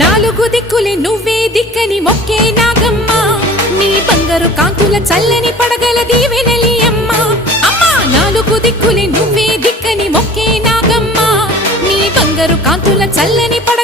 నాలుగు దిక్కులే నువ్వే దిక్కని మొక్కే నాగమ్మ నీ బంగారు కాంతుల చల్లని పడగల దీవెనలి అమ్మ అమ్మా నాలుగు దిక్కులే నువ్వే దిక్కని మొక్కే నాగమ్మ నీ బంగారు కాంతుల చల్లని పడగల